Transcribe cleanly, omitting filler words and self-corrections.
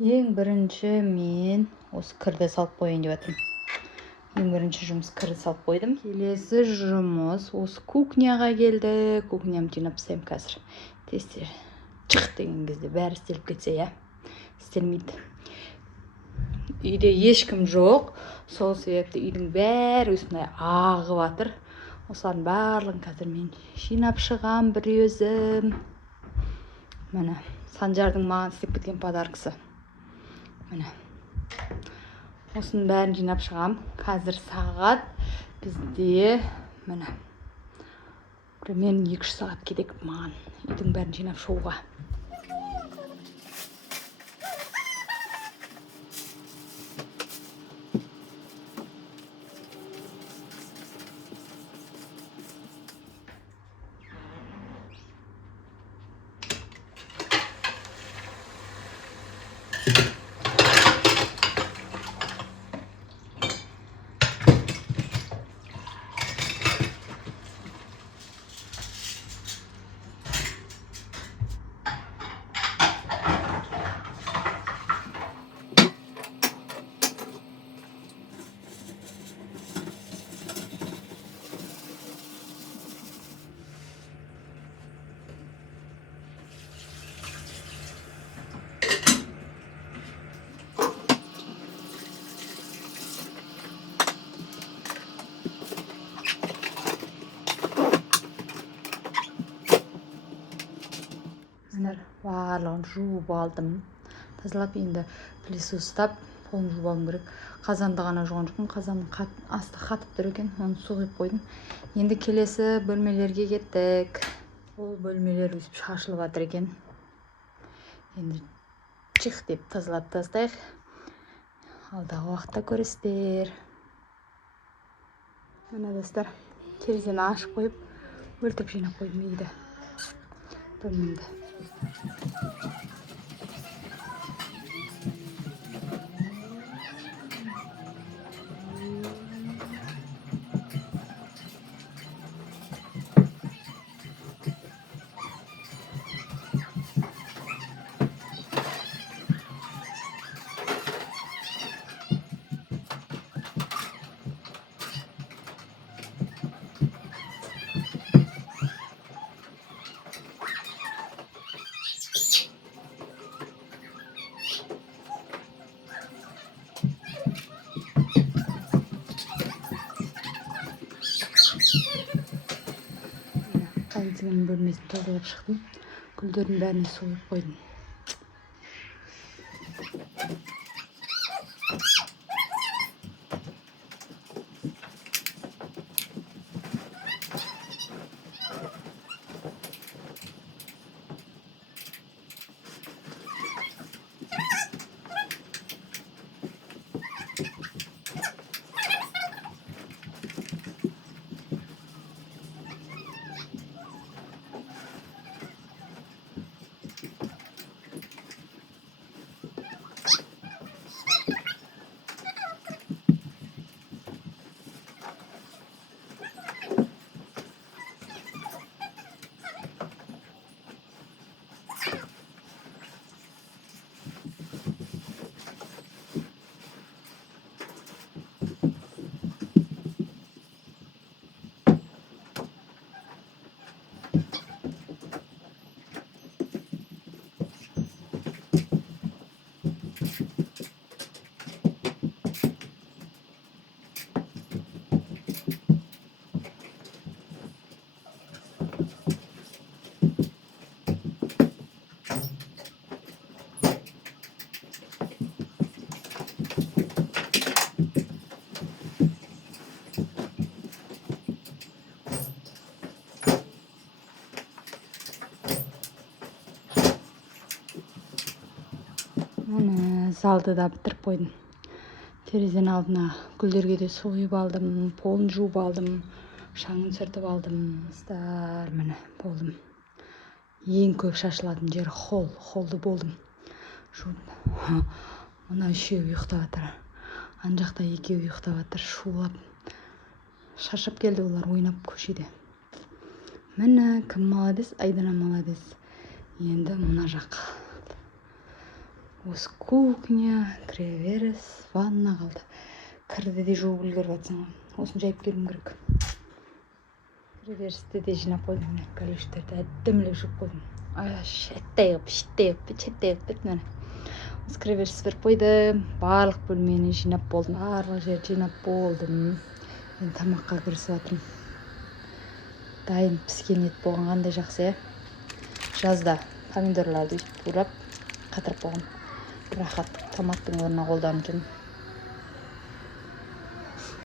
Ең бірінші мен осы кірді салып қояйын деп жатырмын. Ең бірінші жұмыс кірді салып қойдым. Келесі жұмыс осы кухняға келді. Кухням жинап тастаймын қазір. Тез чық деген кезде бәрі істеліп кетсе, я істелмейді. Үйде ешкім жоқ. Сол себепті үйдің бәрі осындай ағып жатыр. Осылардың барлығын қазір мен жинап шығам бір өзім. Міне Санжардың маған істеп кеткен подаркасы. Міне осының бәрін жинап шығам. Қазір сағат бізде міне примерно 2-3 сағат керек маған үйдің бәрін жинап шығуға. Барлығын жуып алдым. Тазалап енді пылесостап қолын жуып алуым керек. Қазанды ғана жуған жоқпын. Қазанның асты қатып тұр екен. Оны су құйып қойдым. Енді келесі бөлмелерге кеттік. Ол бөлмелер өсіп шашылып жатыр екен. Енді чих деп тазалап тастайық. Алдағы уақытта көресіздер. Міне достар, терезені ашып қойып, өлтіп жинап қойдым үйді. Бөлмемді. Қайынсіңнің бөлмесін тазалап шықтым. Гүлдердің бәріне су құйып қойдым. Залды да бітіріп қойдым. Терезенің алдына гүлдерге де су құйып алдым, полын жуып алдым, шаңын сүртіп алдым. Міне болдым. Ең көп шашылатын жері холды болдым. Мына үшеуі ұйықтап жатыр. Ана жақта екеуі ұйықтап жатыр. Шулап шаршап келді олар ойнап көшеде. Міне кім молодец, Айдана молодец. Енді мына жақ. Осы кухня, кіреберіс, ванна қалды. Кірді де жуып үлгеріп жатсың. Осын жайып келуім керек. Кіреберісті де жинап қойдым. Міне калюштерді әдемілеп жуып қойдым. Шәттей қылып бітті міне. Осы кіреберіс беріп қойдым. Барлық бөлмені жинап болдым. Барлық жер жинап болдым. Мен тамаққа кірісіп жатырмын. Дайын піскен ет болған қандай жақсы, жазда помидорларды өйтіп турап қатырып болған. Рахат томаттың орнына қолданып жүрмін.